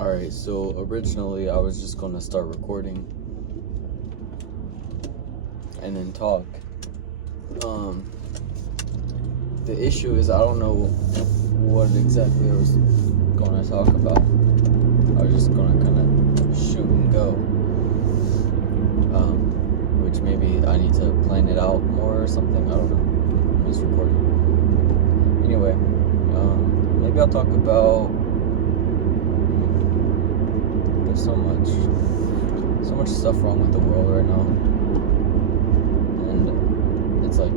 Alright, so originally I was just going to start recording and then talk. The issue is I don't know what exactly I was going to talk about. I was just going to kind of shoot and go. Which maybe I need to plan it out more or something. I don't know. I'm just recording. Anyway, maybe I'll talk about... There's so much stuff wrong with the world right now, and it's like,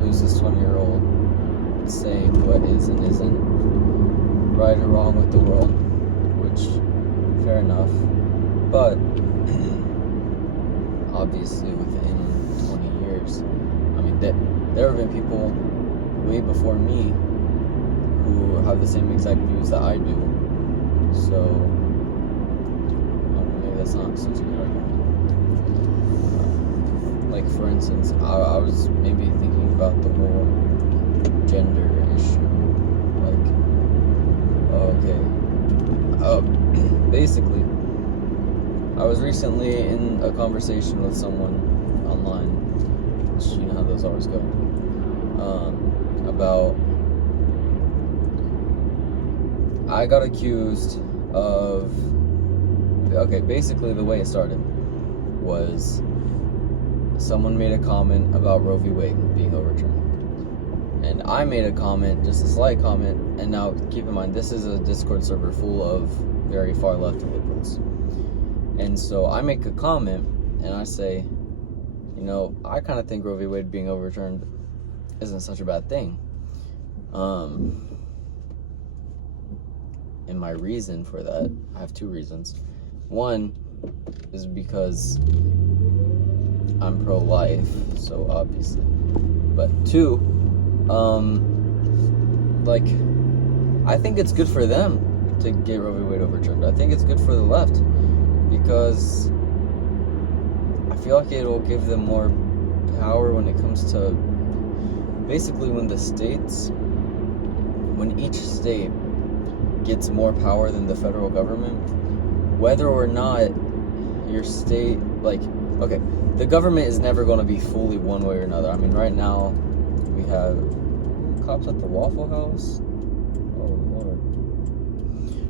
who's this 20-year-old saying what is and isn't right or wrong with the world? Which, fair enough, but obviously within 20 years, I mean, there have been people way before me who have the same exact views that I do, so that's not such a good argument. Like, for instance, I was maybe thinking about the whole gender issue. Like, basically, I was recently in a conversation with someone online, which you know how those always go, about, I got accused of... Okay, basically the way it started was someone made a comment about Roe v. Wade being overturned. And I made a comment, just a slight comment, and now keep in mind, this is a Discord server full of very far left liberals. And so I make a comment, and I say, you know, I kind of think Roe v. Wade being overturned isn't such a bad thing. And my reason for that, I have two reasons. One is because I'm pro-life, so obviously. But two, like, I think it's good for them to get Roe v. Wade overturned. I think it's good for the left because I feel like it'll give them more power when it comes to basically when each state gets more power than the federal government. Whether or not your state, like, okay, the government is never going to be fully one way or another. I mean, right now, we have cops at the Waffle House. Oh, Lord.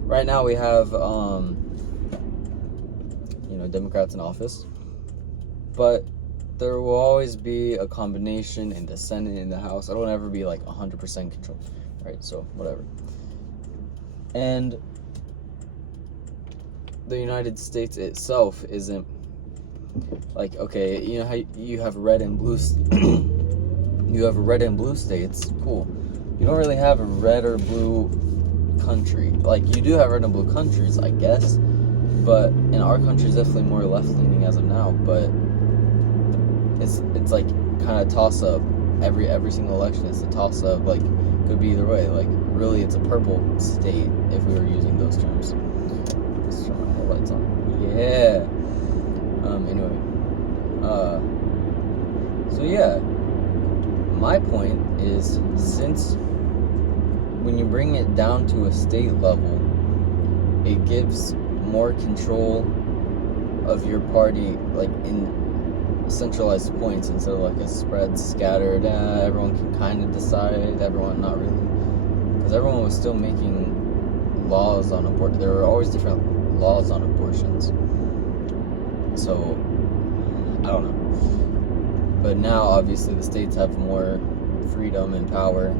Right now, we have, Democrats in office. But there will always be a combination in the Senate, in the House. It will never be, like, 100% control, right? So, whatever. And the United States itself isn't like, okay, you know how you have red and blue states, cool. You don't really have a red or blue country. Like, you do have red and blue countries, I guess, but in our country is definitely more left leaning as of now, but it's like kind of toss up. Every single election is a toss up, like, could be either way. Like, really, it's a purple state if we were using those terms. Let's turn my headlights on. Yeah. Anyway. So yeah. My point is, since when you bring it down to a state level, it gives more control of your party, like, in centralized points instead of like a spread scattered. Everyone can kind of decide, everyone not really. Because everyone was still making laws on abortion. There were always different laws on abortions. So, I don't know. But now, obviously, the states have more freedom and power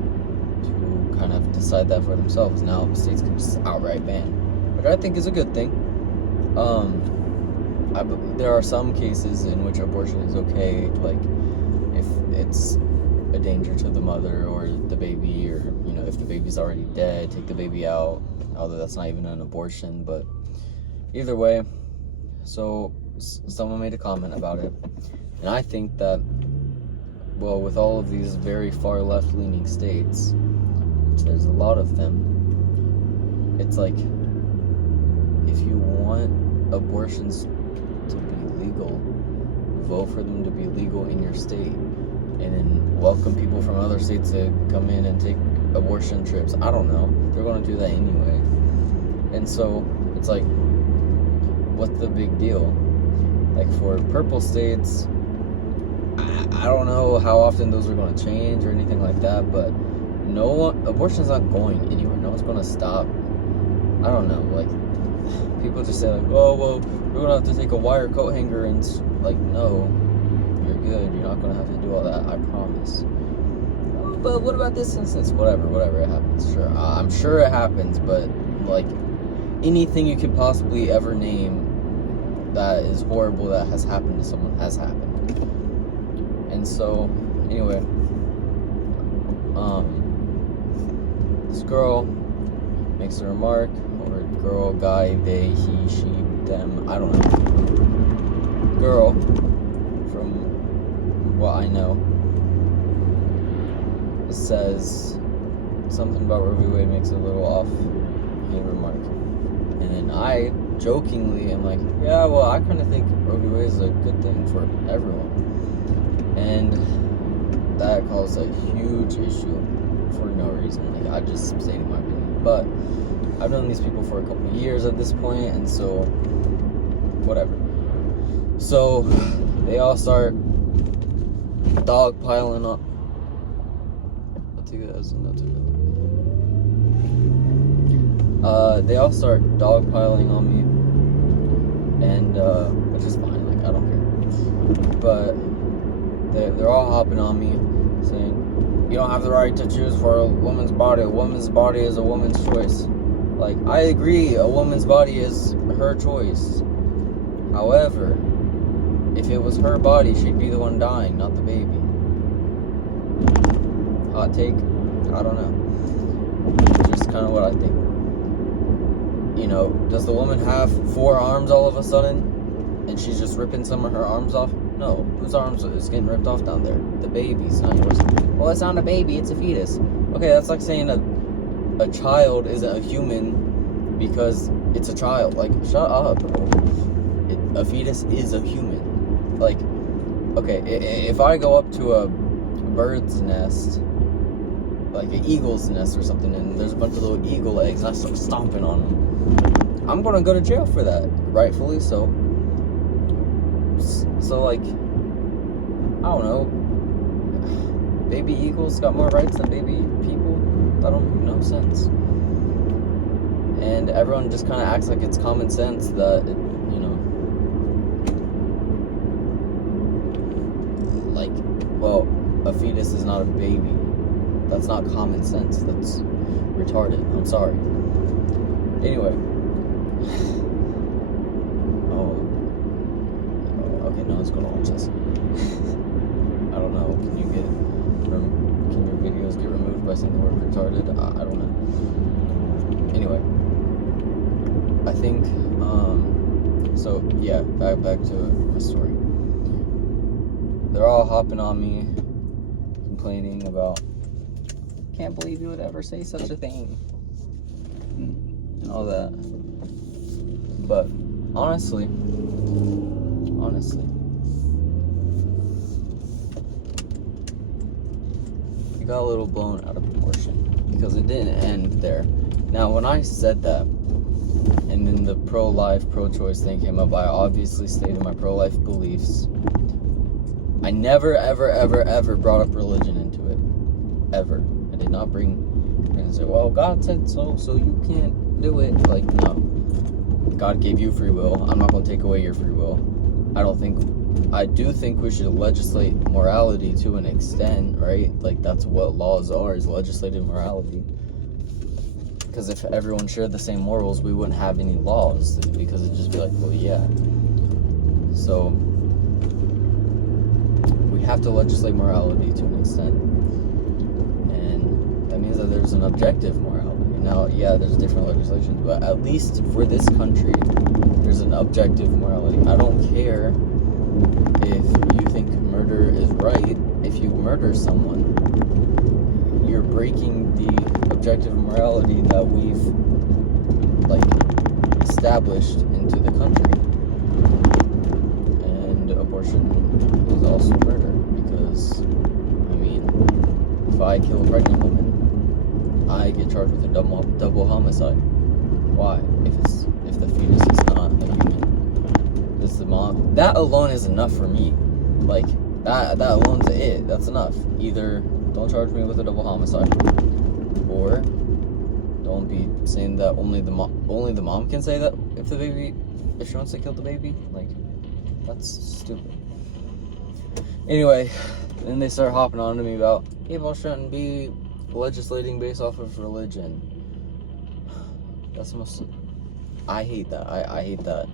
to kind of decide that for themselves. Now, the states can just outright ban, which I think is a good thing. There are some cases in which abortion is okay, like if it's a danger to the mother or the baby, or, you know, if the baby's already dead, take the baby out, although that's not even an abortion. But either way, so someone made a comment about it, and I think that, well, with all of these very far left-leaning states, which there's a lot of them, it's like, if you want abortions to be legal, vote for them to be legal in your state, and then welcome people from other states to come in and take abortion trips. I don't know. They're going to do that anyway. And so it's like, what's the big deal? Like for purple states, I don't know how often those are going to change or anything like that, but abortion's not going anywhere. No one's going to stop. I don't know, like, people just say like, oh, well, we're going to have to take a wire coat hanger and, like, no, you're good. You're not going to have to do all that, I promise. Oh, but what about this instance? Whatever, it happens, sure. I'm sure it happens, but, like, anything you could possibly ever name that is horrible that has happened to someone has happened. And so, anyway, this girl makes a remark, or girl, guy, they, he, she, them, I don't know. Girl, from what I know, says something about Roe v. Wade, makes a little off-hand remark. And then I jokingly am like, yeah, well, I kind of think Roe v. Wade is a good thing for everyone. And that caused a huge issue for no reason. Like, I just stated my opinion. But I've known these people for a couple of years at this point, and so whatever. So they all start dogpiling on. I'll take it as a note. They all start dogpiling on me, and which is fine. Like, I don't care. But they're all hopping on me, saying, you don't have the right to choose for a woman's body. A woman's body is a woman's choice. Like, I agree, a woman's body is her choice. However, if it was her body, she'd be the one dying, not the baby. Hot take? I don't know. Just kind of what I think. You know, does the woman have 4 arms all of a sudden, and she's just ripping some of her arms off? No. Whose arms is getting ripped off down there? The baby's, not yours. Well, it's not a baby, it's a fetus. Okay, that's like saying a child isn't a human because it's a child. Like, shut up, bro. A fetus is a human. Like, okay, if I go up to a bird's nest, like an eagle's nest or something, and there's a bunch of little eagle eggs, and I start stomping on them, I'm gonna go to jail for that, rightfully so. So, like, I don't know, baby eagles got more rights than baby people? That don't make no sense. And everyone just kind of acts like it's common sense that, you know, like, well, a fetus is not a baby. That's not common sense. That's retarded. I'm sorry. Anyway. Okay, no one's gonna watch this. I don't know. Can your videos get removed by saying the word retarded? I don't know. Anyway, I think so yeah, back to my story. They're all hopping on me, complaining about, can't believe you would ever say such a thing, and all that. But honestly, it got a little blown out of proportion, because it didn't end there. Now, when I said that, and then the pro-life, pro-choice thing came up, I obviously stated my pro-life beliefs. I never, ever brought up religion into it. Ever. I did not bring and say, well, God said so you can't do it. Like, no. God gave you free will. I'm not going to take away your free will. I do think we should legislate morality to an extent, right? Like, that's what laws are, is legislative morality. Because if everyone shared the same morals, we wouldn't have any laws, because it'd just be like, well, yeah. So, we have to legislate morality to an extent. And that means that there's an objective morality. Now, yeah, there's different legislations, but at least for this country, there's an objective morality. I don't care if you think murder is right. If you murder someone, you're breaking the objective morality that we've, like, established into the country. And abortion is also murder, because, I mean, if I kill a pregnant woman, I get charged with a double homicide. Why? If the fetus is not a human, is the mom? That alone is enough for me. Like that alone's it. That's enough. Either don't charge me with a double homicide, or don't be saying that only the mom can say that if she wants to kill the baby. Like, that's stupid. Anyway, then they start hopping on to me about people shouldn't be legislating based off of religion. That's the most. I hate that. I hate that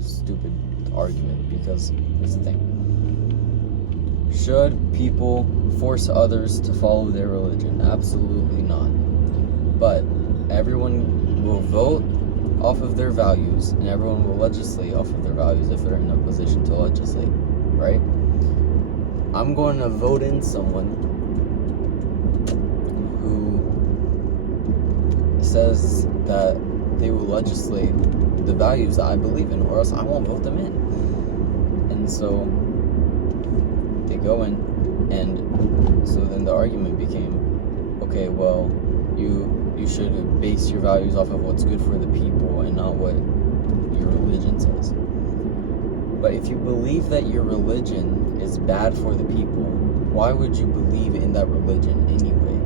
stupid argument, because here's the thing. Should people force others to follow their religion? Absolutely not. But everyone will vote off of their values, and everyone will legislate off of their values if they're in a position to legislate, right? I'm going to vote in someone who says that they will legislate the values that I believe in, or else I won't vote them in. And so they go in, and so then the argument became, okay, well, you should base your values off of what's good for the people and not what your religion says. But if you believe that your religion is bad for the people, why would you believe in that religion anyway?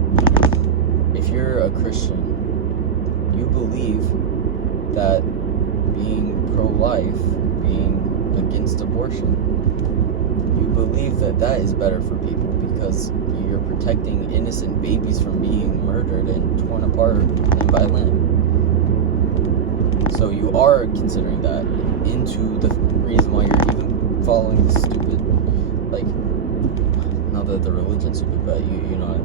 If you're a Christian, you believe that being pro-life, being against abortion, you believe that that is better for people because you're protecting innocent babies from being murdered and torn apart limb by limb. So you are considering that into the reason why you're even following this stupid, like, not that the religion's stupid, but you know what I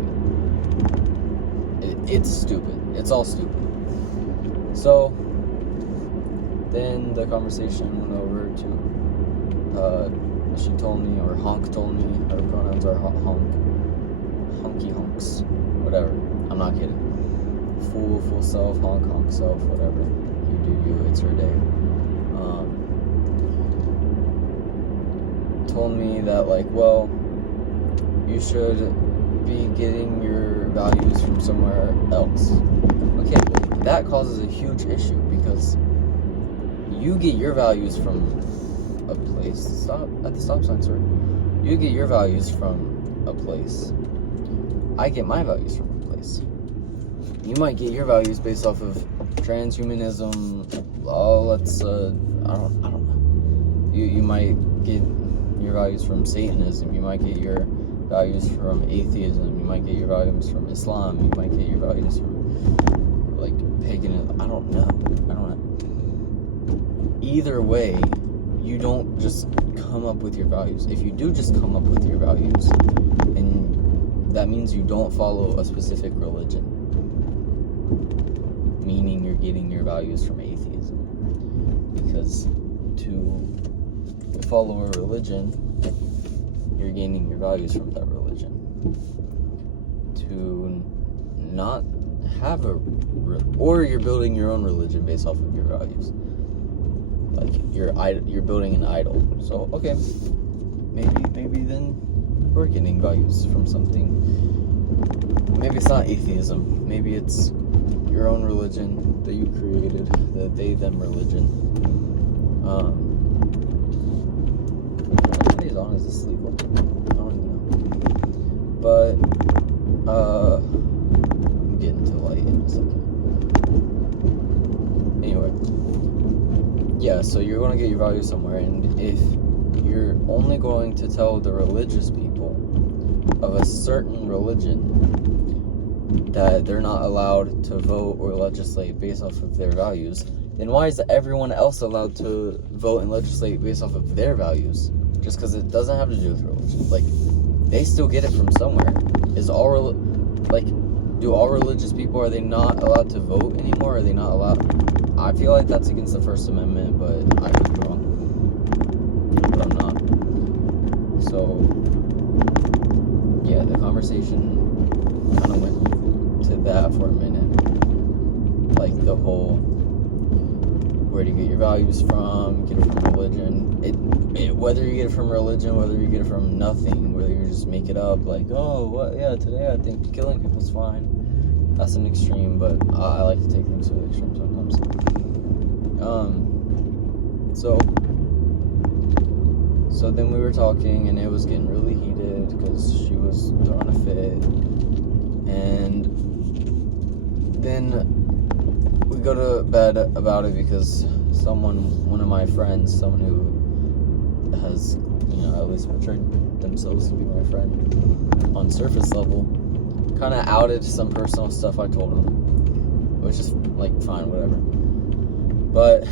mean. It's stupid. It's all stupid. So then the conversation went over to she told me, or Honk told me, her pronouns are honk, honky honks, whatever. I'm not kidding. Full self, honk self, whatever. You do you, it's your day. Told me that, like, well, you should be getting your values from somewhere else. Okay, well, that causes a huge issue, because you get your values from a place. Stop at the stop sign, sir. You get your values from a place. I get my values from a place. You might get your values based off of transhumanism. I don't know. You might get your values from Satanism. You might get your values from atheism. You might get your values from Islam. You might get your values from, like, paganism. I don't know. Either way, you don't just come up with your values. If you do just come up with your values, and that means you don't follow a specific religion, meaning you're getting your values from atheism. Because to follow a religion, you're gaining your values from that religion. To not have or you're building your own religion based off of your values. Like, you're building an idol. So, okay, maybe then we're getting values from something. Maybe it's not atheism. Maybe it's your own religion that you created, the they-them religion. How many days on is this legal? I don't even know. But, I'm getting to light in a second. Anyway. Yeah, so you're going to get your values somewhere, and if you're only going to tell the religious people of a certain religion that they're not allowed to vote or legislate based off of their values, then why is everyone else allowed to vote and legislate based off of their values? Just because it doesn't have to do with religion. Like, they still get it from somewhere. Do all religious people, are they not allowed to vote anymore? Are they not allowed? I feel like that's against the First Amendment, but I could be wrong. But I'm not. So, yeah, the conversation kind of went to that for a minute. Like, the whole, where do you get your values from? Get it from religion. Whether you get it from religion, whether you get it from nothing, whether you just make it up, like, oh, what? Yeah, today I think killing people's fine. That's an extreme, but I like to take things to the extreme sometimes. So then we were talking, and it was getting really heated because she was throwing a fit. And then we go to bed about it because one of my friends, someone who has, at least portrayed themselves to be my friend on surface level, kind of outed some personal stuff I told him, which is like fine, whatever. But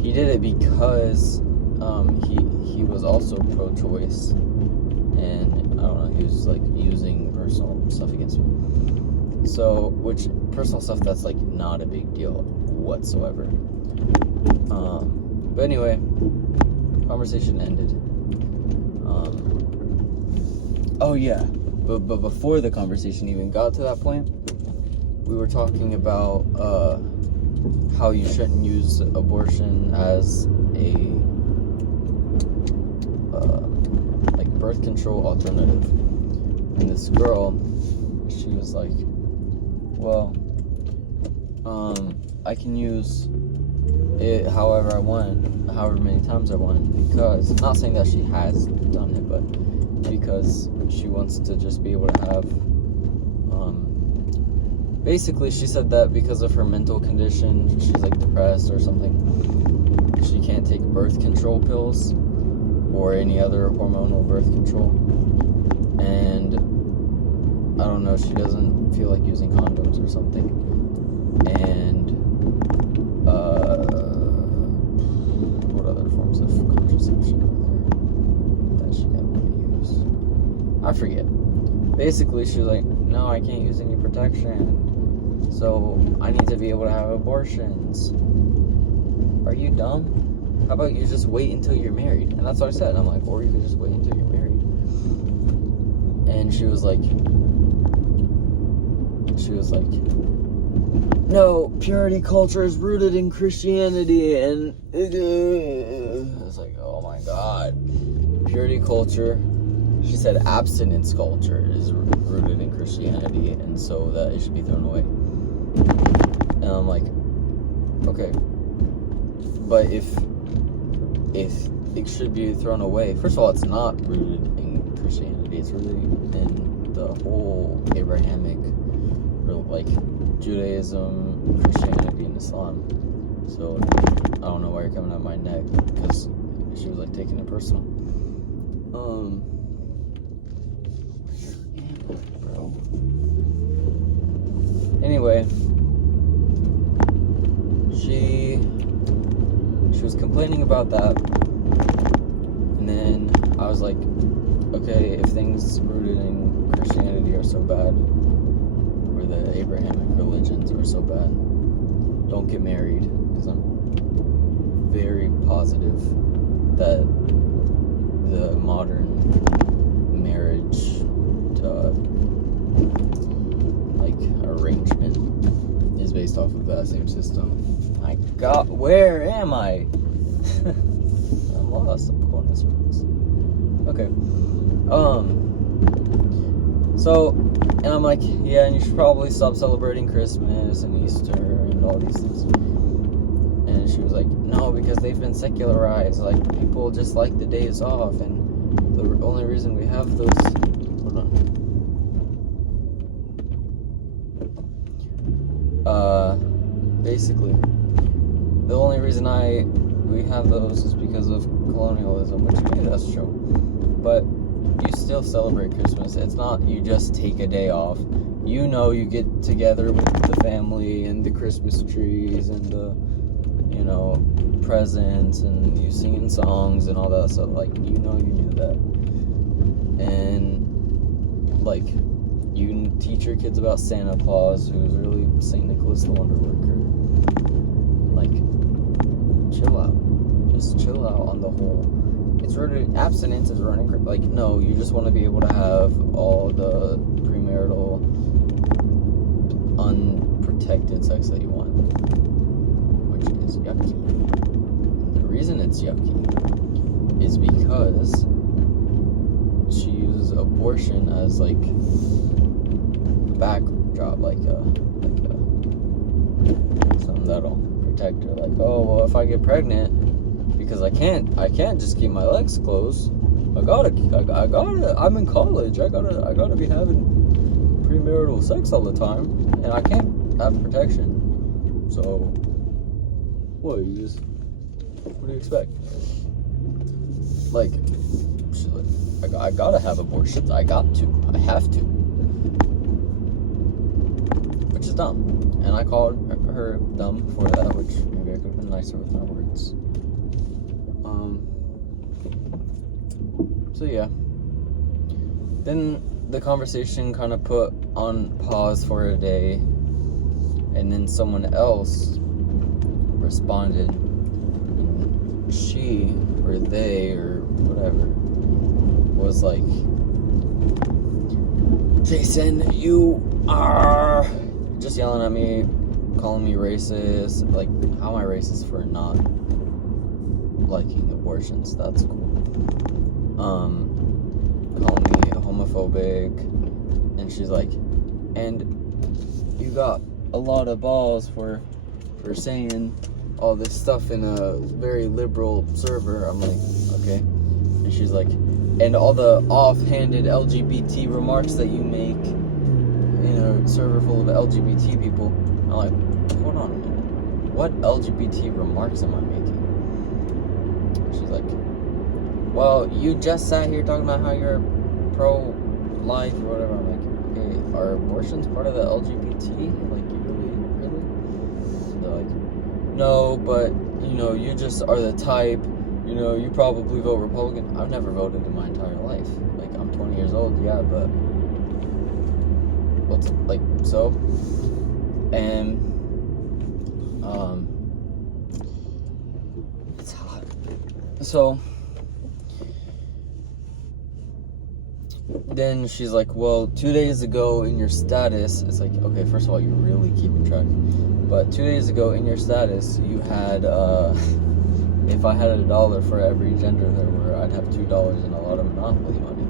he did it because he was also pro-choice, and I don't know, he was like using personal stuff against me. So, which personal stuff that's like not a big deal whatsoever. But anyway, conversation ended. Oh yeah, but before the conversation even got to that point, we were talking about how you shouldn't use abortion as a like birth control alternative. And this girl, she was like, well, I can use it however I want, however many times I want, because, not saying that she has done it, but because she wants to just be able to have, basically she said that because of her mental condition, she's like depressed or something, she can't take birth control pills or any other hormonal birth control, and I don't know, she doesn't feel like using condoms or something, and what other forms of contraception are there that she can't really use? I forget. Basically, she was like, no, I can't use any protection, so I need to be able to have abortions. Are you dumb? How about you just wait until you're married? And that's what I said. I'm like, or you could just wait until you're married. And she was like, no, purity culture is rooted in Christianity, and I was like, oh my god, purity culture. She said abstinence culture is rooted in Christianity, and so that it should be thrown away. And I'm like, okay, but if it should be thrown away, first of all, it's not rooted in Christianity, it's rooted in the whole Abrahamic, like Judaism, Christianity, and Islam. So I don't know why you're coming at my neck, because she was like taking it personal. Bro. Anyway, she was complaining about that, and then I was like, okay, if things rooted in Christianity are so bad, or the Abrahamic religions are so bad, don't get married, because I'm very positive that the modern marriage arrangement is based off of that same system. Where am I? I'm lost. I'm going this way. Okay. So, and I'm like, yeah, and you should probably stop celebrating Christmas and Easter and all these things. And she was like, no, because they've been secularized. Like, people just like the days off, and the only reason we have those. Hold on. Basically, the only reason we have those is because of colonialism, which maybe that's true. But you still celebrate Christmas. It's not you just take a day off. You get together with the family and the Christmas trees and the, presents, and you singing songs and all that stuff. Like, you do that. And, like, you teach your kids about Santa Claus, who's really St. Nicholas the Wonder Worker. Like, chill out. Just chill out on the whole. Abstinence is running, like, no, you just want to be able to have all the premarital, unprotected sex that you want, which is yucky. And the reason it's yucky is because she uses abortion as, like, a backdrop, like a that'll protect her. Like, oh, well, if I get pregnant, because I can't just keep my legs closed. I gotta, I'm in college. I gotta be having premarital sex all the time, and I can't have protection. So, what do you expect? Like, she's like, I gotta have abortions. I have to. Which is dumb. And I called her dumb for that, which maybe I could have been nicer with my words. So yeah. Then the conversation kind of put on pause for a day, and then someone else responded. She or they or whatever was like, Jason, you are just yelling at me, calling me racist. Like, how am I racist for not liking abortions? That's cool. Calling me homophobic, and she's like, and you got a lot of balls for saying all this stuff in a very liberal server. I'm like, okay. And she's like, and all the offhanded LGBT remarks that you make in a server full of LGBT people. I'm like, hold on a minute. What LGBT remarks am I making? She's like, well, you just sat here talking about how you're pro-life or whatever. I'm like, okay, are abortions part of the LGBT? Like, you really? They're like, no, but, you just are the type, you probably vote Republican. I've never voted in my entire life. Like, I'm 20 years old, yeah, but what's, like, so? And, it's hot. So, then she's like, well, 2 days ago in your status, it's like, okay, first of all, you're really keeping track. But 2 days ago in your status, you had, if I had $1 for every gender there were, I'd have $2 in a lot of Monopoly money.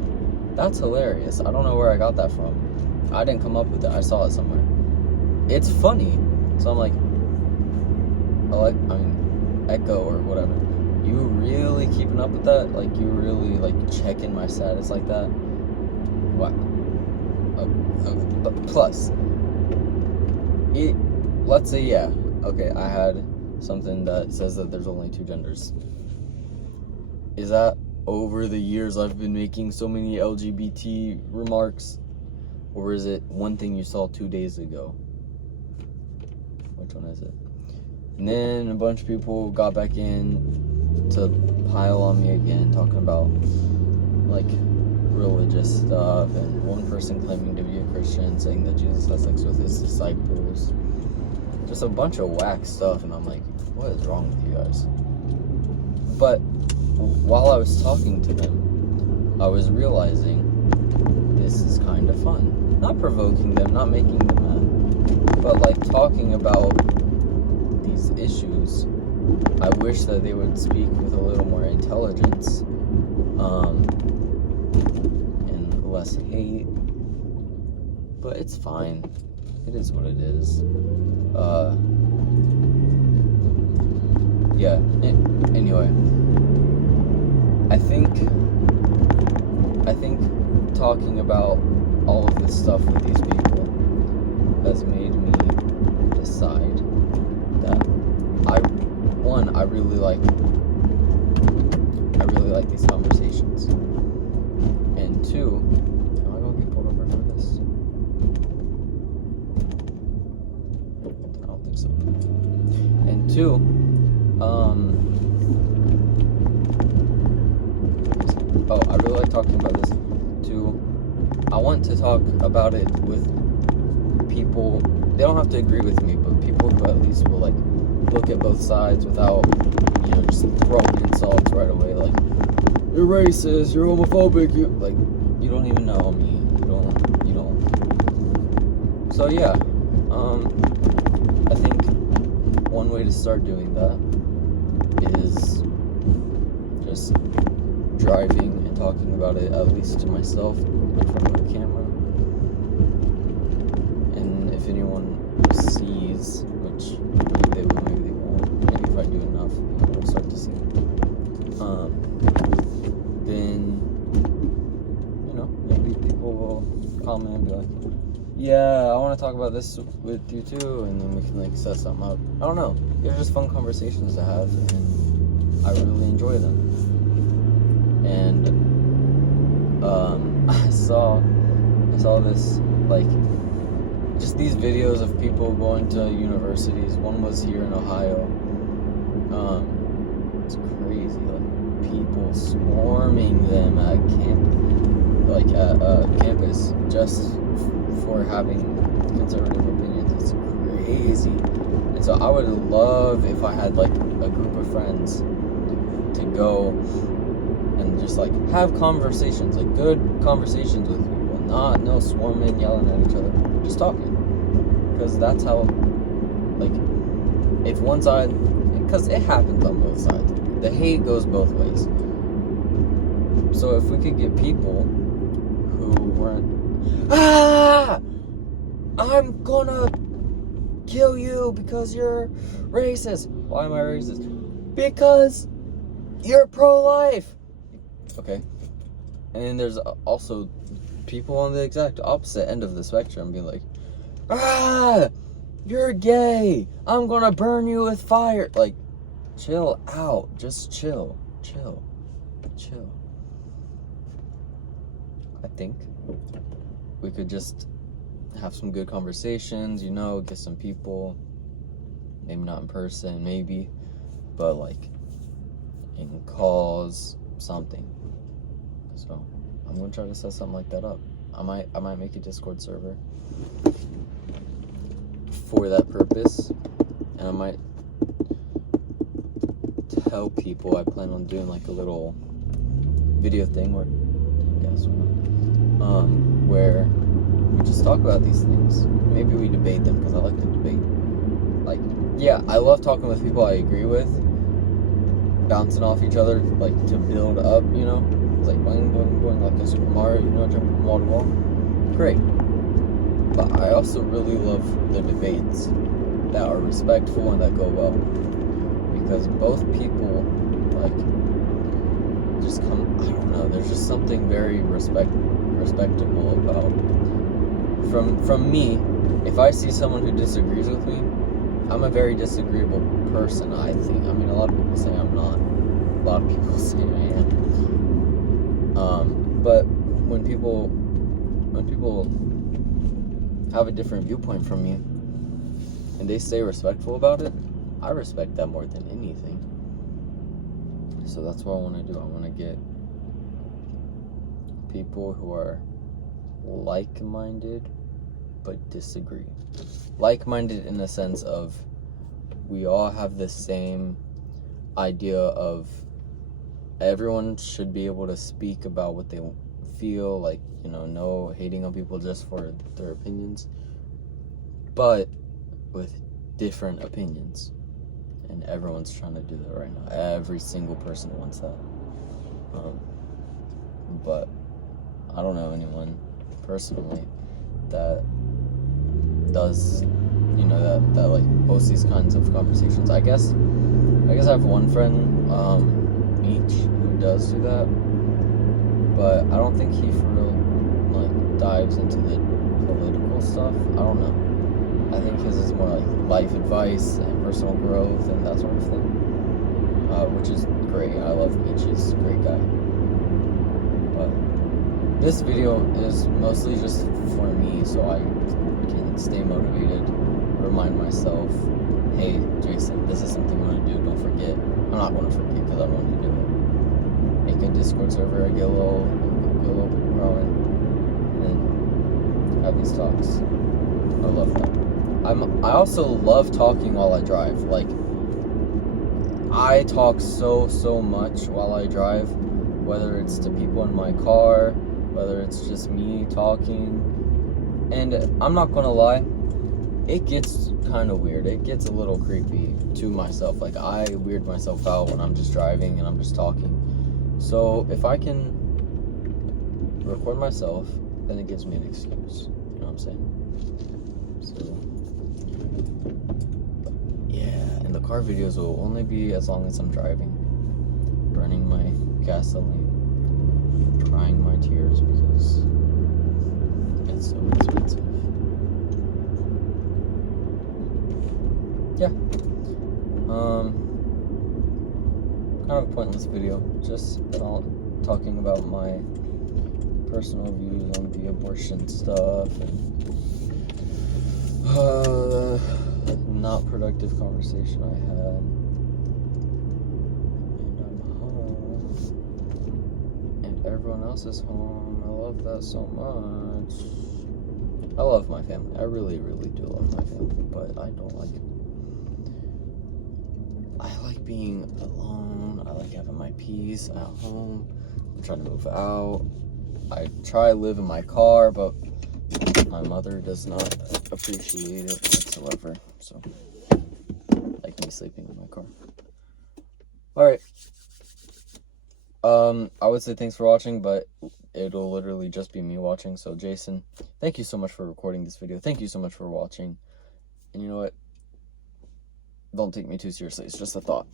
That's hilarious. I don't know where I got that from. I didn't come up with it. I saw it somewhere. It's funny. So I'm like, Echo or whatever. You really keeping up with that? Like, you really, like, checking my status like that? What? Plus, let's say, yeah, okay, I had something that says that there's only 2 genders. Is that over the years I've been making so many LGBT remarks? Or is it one thing you saw 2 days ago? Which one is it? And then a bunch of people got back in to pile on me again, talking about, like, religious stuff, and one person claiming to be a Christian, saying that Jesus had sex with his disciples. Just a bunch of whack stuff, and I'm like, what is wrong with you guys? But while I was talking to them, I was realizing this is kind of fun. Not provoking them, not making them mad, but like talking about these issues. I wish that they would speak with a little more intelligence, and less hate, but it's fine. It is what it is. Yeah, anyway, I think talking about all of this stuff with these people has made me decide that I really like these conversations, and 2, am I gonna get pulled over for this? I don't think so. And 2, I really like talking about this. 2, I want to talk about it with people. They don't have to agree with me, but people who at least will, like, look at both sides without, just throwing insults right away, like, you're racist, you're homophobic, you don't even know me, you don't. So yeah, I think one way to start doing that is just driving and talking about it, at least to myself, in front of a camera. And if anyone sees, which they talk about this with you too, and then we can like set something up. I don't know. They're just fun conversations to have, and I really enjoy them. And I saw this, like, just these videos of people going to universities. One was here in Ohio. It's crazy, like people swarming them at campus just for having conservative opinions. It's crazy. And so I would love if I had like a group of friends to go and just like have conversations, like good conversations with people, no swarming, yelling at each other, just talking. Because that's how, like, if one side, because it happens on both sides, the hate goes both ways. So if we could get people who weren't, I'm gonna kill you because you're racist. Why am I racist? Because you're pro-life. Okay. And then there's also people on the exact opposite end of the spectrum being like, you're gay. I'm gonna burn you with fire. Like, chill out. Just chill. I think we could just have some good conversations, get some people, maybe not in person, maybe, but like in calls, something. So I'm gonna try to set something like that up. I might make a Discord server for that purpose, and I might tell people I plan on doing like a little video thing where we just talk about these things. Maybe we debate them, because I like to debate. Like, yeah, I love talking with people I agree with, bouncing off each other, like to build up, It's like boing, boing, boing, like a Super Mario, jumping from wall to wall. Great. But I also really love the debates that are respectful and that go well. Because both people, like, just come, I don't know, there's just something very respectable about, from me, if I see someone who disagrees with me, I'm a very disagreeable person, I think. I mean, a lot of people say I'm not. A lot of people say I am. But when people have a different viewpoint from me, and they stay respectful about it, I respect that more than anything. So that's what I want to do. I want to get people who are like-minded but disagree. Like-minded in the sense of we all have the same idea of everyone should be able to speak about what they feel, like, no hating on people just for their opinions, but with different opinions. And everyone's trying to do that right now. Every single person wants that. But I don't know anyone personally that does, that like hosts these kinds of conversations. I guess I have one friend, each, who does do that, but I don't think he for real like dives into the political stuff. I don't know. I think his is more like life advice and personal growth and that sort of thing, which is great. I love Mitch. He's a great guy. But this video is mostly just for me, so I can stay motivated, remind myself, hey, Jason, this is something you want to do. Don't forget. I'm not going to forget because I want to do it. Make a Discord server, get a little growing, and then have these talks. I love that. I also love talking while I drive. Like, I talk so much while I drive, whether it's to people in my car, whether it's just me talking. And I'm not gonna lie, it gets kind of weird. It gets a little creepy to myself. Like, I weird myself out when I'm just driving and I'm just talking. So if I can record myself, then it gives me an excuse. You know what I'm saying? So yeah, and the car videos will only be as long as I'm driving, burning my gasoline, crying my tears because it's so expensive. yeah. Kind of a pointless video, just talking about my personal views on the abortion stuff and the not productive conversation I had. And I'm home, and everyone else is home. I love that so much. I love my family. I really, really do love my family, but I don't like it. I like being alone. I like having my peace at home. I'm trying to move out. I try to live in my car, but my mother does not appreciate it whatsoever. So, like me sleeping in my car. Alright. I would say thanks for watching, but it'll literally just be me watching. So, Jason, thank you so much for recording this video. Thank you so much for watching. And you know what? Don't take me too seriously. It's just a thought.